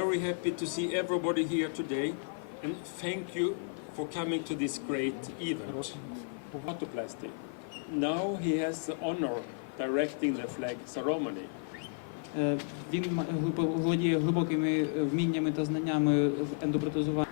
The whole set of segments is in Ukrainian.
Very happy to see everybody here today and thank you for coming to this great event. Photoplastic. Now he has the honor directing the flag ceremony. Е, Він володіє глибокими е, вміннями та знаннями в ендопротезуванні.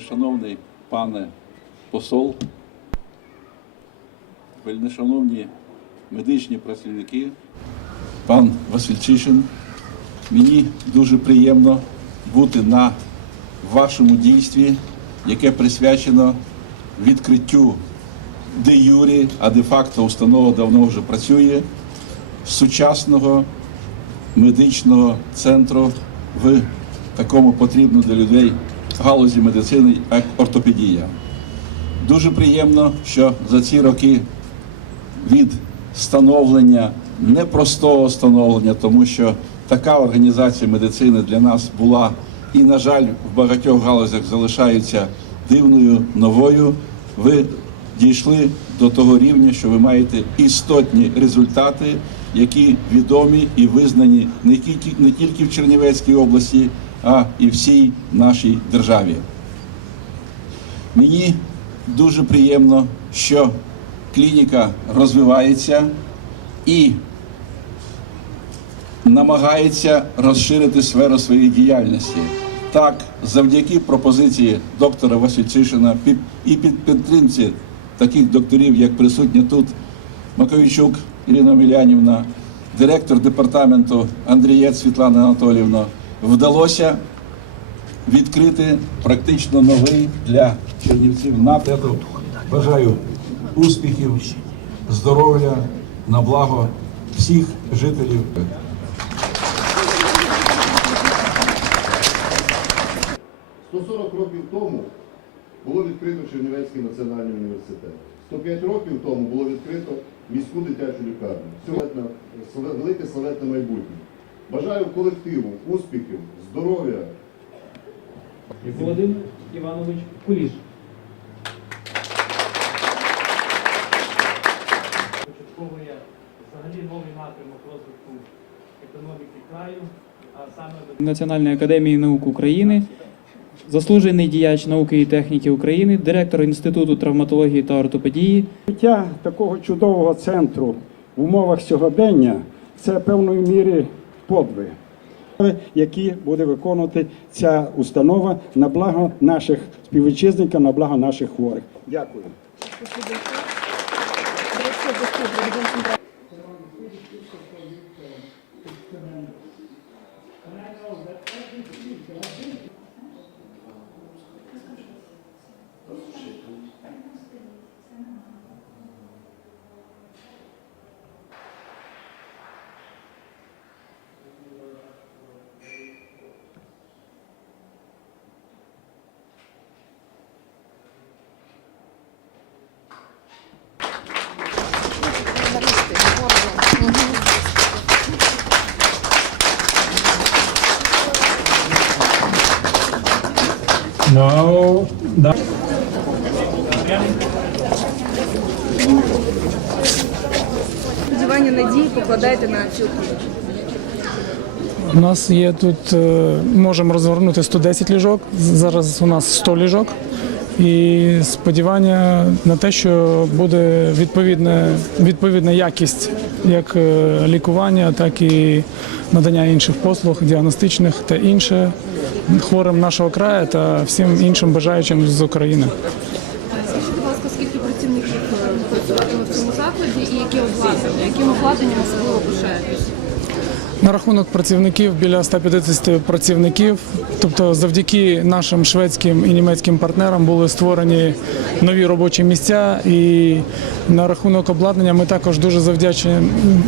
Вельмишановний пане посол, вельмишановні медичні працівники, пан Васильчишин, мені дуже приємно бути на вашому дійстві, яке присвячено відкриттю де юрі, а де факто установа давно вже працює, сучасного медичного центру в такому потрібно для людей галузі медицини, як ортопедія. Дуже приємно, що за ці роки від становлення, непростого становлення, тому що така організація медицини для нас була і, на жаль, в багатьох галузях залишається дивною новою. Ви дійшли до того рівня, що ви маєте істотні результати, які відомі і визнані не тільки, не тільки в Чернівецькій області, а і всій нашій державі. Мені дуже приємно, що клініка розвивається і намагається розширити сферу своєї діяльності. Так, завдяки пропозиції доктора Васильчишина і під підтримці таких докторів, як присутня тут Маковійчук Ірина Мілянівна, директор департаменту Андрієць Світлана Анатоліївна, вдалося відкрити практично новий для чернівців напрямок. Бажаю успіхів, здоров'я на благо всіх жителів. 140 років тому було відкрито Чернівецький національний університет. 105 років тому було відкрито міську дитячу лікарню. Сьогодні велике славетне майбутнє. Бажаю колективу успіхів, здоров'я, Володимир Іванович Куліш. початковує взагалі новий напрямок розвитку економіки краю, а саме Національної академії наук України, заслужений діяч науки і техніки України, директор Інституту травматології та ортопедії, Життя такого чудового центру в умовах сьогодення це певною мірі подвиг, які буде виконувати ця установа на благо наших співвітчизників, на благо наших хворих. Дякую. Now, no. Сподівання надії покладайте на цю У нас є тут, е, можемо розгорнути 110 ліжок. Зараз у нас 100 ліжок. І сподівання на те, що буде відповідна, відповідна якість як е, лікування, так і надання інших послуг, діагностичних та інше хворим нашого краю та всім іншим бажаючим з України. Скажіть, будь ласка, скільки працівників е, працюватиме в цьому закладі і яке обладнання? Яким обладнанням особливо пишаєтесь? На рахунок працівників біля 150 працівників. Тобто, завдяки нашим шведським і німецьким партнерам були створені нові робочі місця. І на рахунок обладнання ми також дуже завдячні,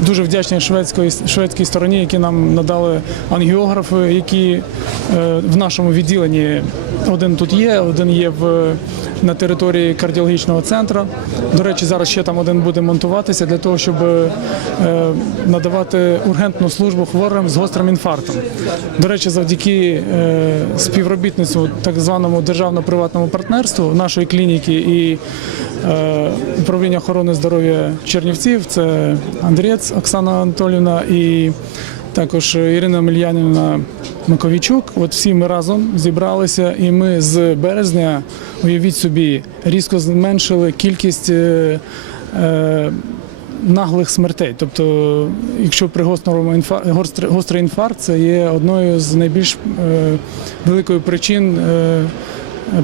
дуже вдячні шведської шведській стороні, які нам надали ангіографи, які е, в нашому відділенні один тут є, один є в на території кардіологічного центру. До речі, зараз ще там один буде монтуватися для того, щоб е, надавати ургентну службу хворим з гострим інфарктом. До речі, завдяки е, співробітництву так званому державно-приватному партнерству нашої клініки і е, управління охорони здоров'я Чернівців. Це Андрієць Оксана Анатолівна і також Ірина Мільянівна Маковійчук. От всі ми разом зібралися, і ми з березня, уявіть собі, різко зменшили кількість. е, е, Наглих смертей, тобто, якщо при гострому інфар... гострий- інфаркт, це є одною з найбільш е, великої причин е,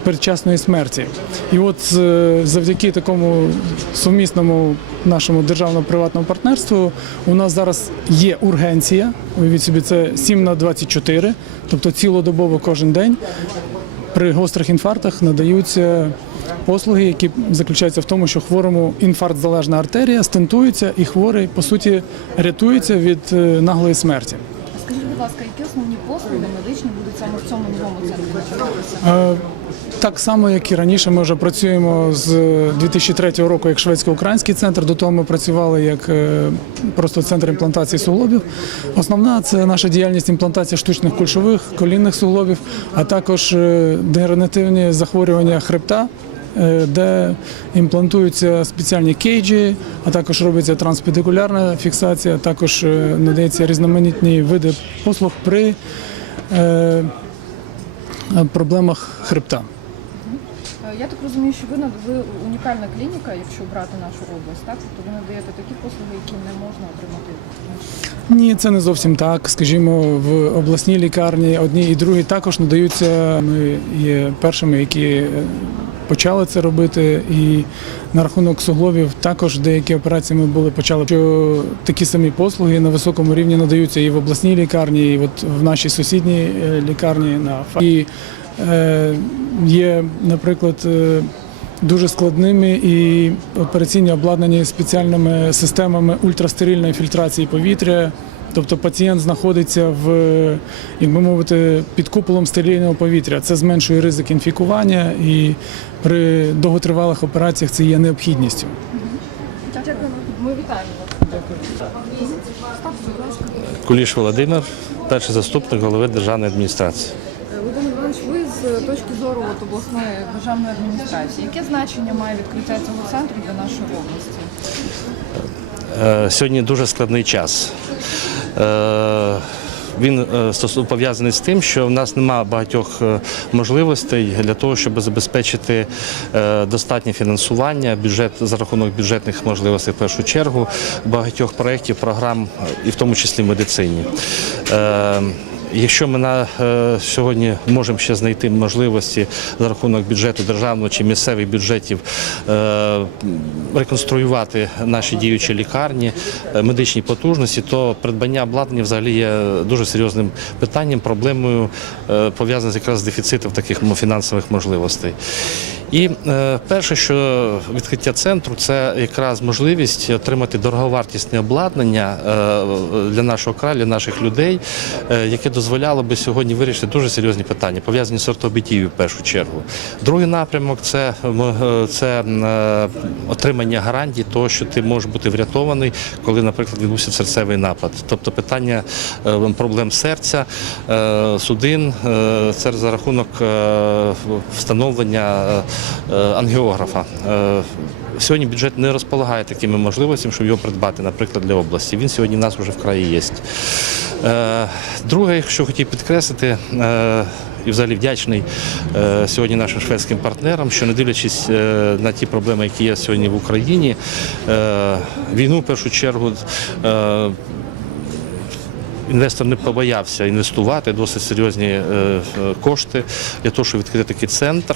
передчасної смерті. І от е, завдяки такому сумісному нашому державно-приватному партнерству у нас зараз є ургенція. Уявіть собі, це 7 на 24, тобто цілодобово кожен день. При гострих інфарктах надаються послуги, які заключаються в тому, що хворому інфаркт-залежна артерія стентується, і хворий по суті рятується від е, наглої смерті. Скажіть, будь ласка, які основні послуги медичні будуть саме в цьому новому центрі? Е, Так само, як і раніше, ми вже працюємо з 2003 року як шведсько-український центр. До того ми працювали як е, просто центр імплантації суглобів. Основна це наша діяльність імплантація штучних кульшових, колінних суглобів, а також е, дегенеративні захворювання хребта. е, Де імплантуються спеціальні кейджі, а також робиться транспедикулярна фіксація, також е, надається різноманітні види послуг при е, проблемах хребта. Е, Я так розумію, що ви ви унікальна клініка, якщо брати нашу область, так? Тобто ви надаєте такі послуги, які не можна отримати. Ні, це не зовсім так. Скажімо, в обласній лікарні одні і другі також надаються. Ми є першими, які е, почали це робити. І на рахунок суглобів також деякі операції ми були почали. Що такі самі послуги на високому рівні надаються і в обласній лікарні, і от в нашій сусідній е, лікарні на Фа- є, наприклад. е, Дуже складними і операційні обладнані спеціальними системами ультрастерильної фільтрації повітря. Тобто пацієнт знаходиться в, як би мовити, під куполом стерильного повітря. Це зменшує ризик інфікування і при довготривалих операціях це є необхідністю. Дякую. Ми вітаємо вас. Куліш Володимир, перший заступник голови державної адміністрації. Ви з точки зору от, обласної державної адміністрації, яке значення має відкриття цього центру для нашої області? Е, Сьогодні дуже складний час. Е, Він е, пов'язаний з тим, що в нас немає багатьох можливостей для того, щоб забезпечити достатнє фінансування бюджет за рахунок бюджетних можливостей в першу чергу багатьох проєктів, програм, і в тому числі в медицині. Якщо ми на е, сьогодні можемо ще знайти можливості за рахунок бюджету державного чи місцевих бюджетів е, реконструювати наші діючі лікарні, е, медичні потужності, то придбання обладнання взагалі є дуже серйозним питанням, проблемою е, пов'язаною якраз з дефіцитом таких фінансових можливостей. І е, перше, що відкриття центру, це якраз можливість отримати дороговартісне обладнання е, для нашого краю, для наших людей, е, яке дозволяло би сьогодні вирішити дуже серйозні питання, пов'язані з ортопедією в першу чергу. Другий напрямок це, е, це е, отримання гарантій того, що ти можеш бути врятований, коли, наприклад, відбувся серцевий напад. Тобто питання е, проблем серця, е, судин, е, це за рахунок е, встановлення е, ангіографа. Е, Сьогодні бюджет не розполагає такими можливостями, щоб його придбати, наприклад, для області. Він сьогодні в нас вже в краї є. Е, Друге, що хотів підкреслити, е, і взагалі вдячний е, сьогодні нашим шведським партнерам, що не дивлячись е, на ті проблеми, які є сьогодні в Україні, е, війну в першу чергу. Інвестор не побоявся інвестувати досить серйозні е, е, кошти для того, щоб відкрити такий центр.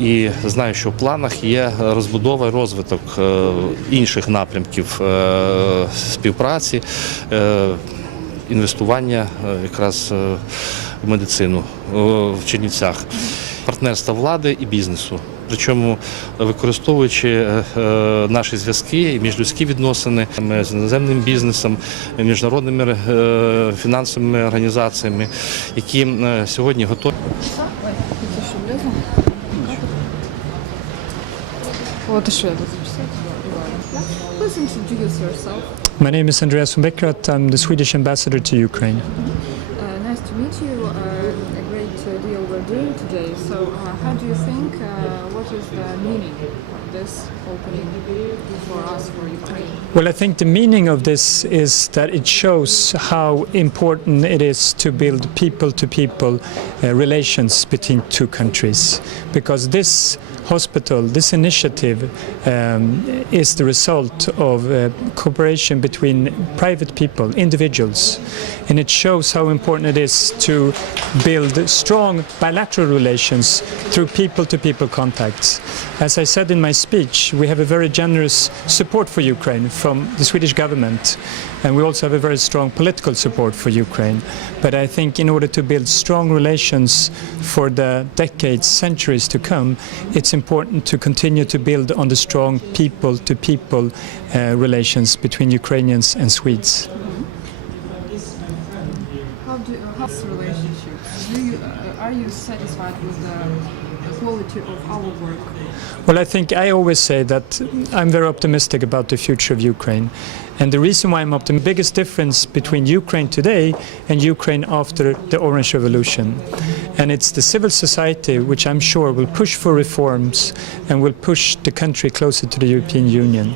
І знаю, що в планах є розбудова і розвиток е, інших напрямків співпраці, інвестування якраз в медицину в Чернівцях, партнерства влади і бізнесу. Причому використовуючи е, е, наші зв'язки і міжлюдські відносини з іноземним бізнесом, міжнародними е, фінансовими організаціями, які сьогодні готові. Записать? Please introduce yourself. My name is Andreas Beckert. I'm the Swedish ambassador to Ukraine. A great uh, deal we're doing today. So, uh, how do you think? Uh, what is the meaning of this opening for us, for Ukraine? Well, I think the meaning of this is that it shows how important it is to build people to people relations between two countries. Because this hospital, this initiative, um, is the result of uh, cooperation between private people, individuals. And it shows how important it is to build strong bilateral relations through people to people contacts. As I said in my speech, we have a very generous support for Ukraine from the Swedish government, and we also have a very strong political support for Ukraine. But I think in order to build strong relations for the decades, centuries to come, it's important to continue to build on the strong people to people relations between Ukrainians and Swedes. How do relationship? You uh, are you satisfied with the quality of our work? Well, I think I always say that I'm very optimistic about the future of Ukraine. And the reason why I'm optimistic, the biggest difference between Ukraine today and Ukraine after the Orange Revolution. And it's the civil society which I'm sure will push for reforms and will push the country closer to the European Union.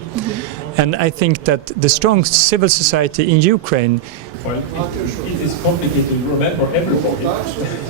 And I think that the strong civil society in Ukraine Well, It is complicated to remember everybody.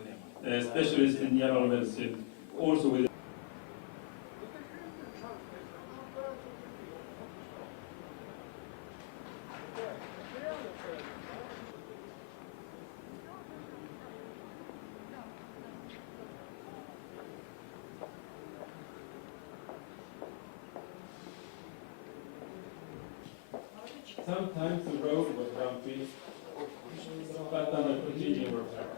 uh, specialist in general medicine, also with Sometimes the road was bumpy, but on the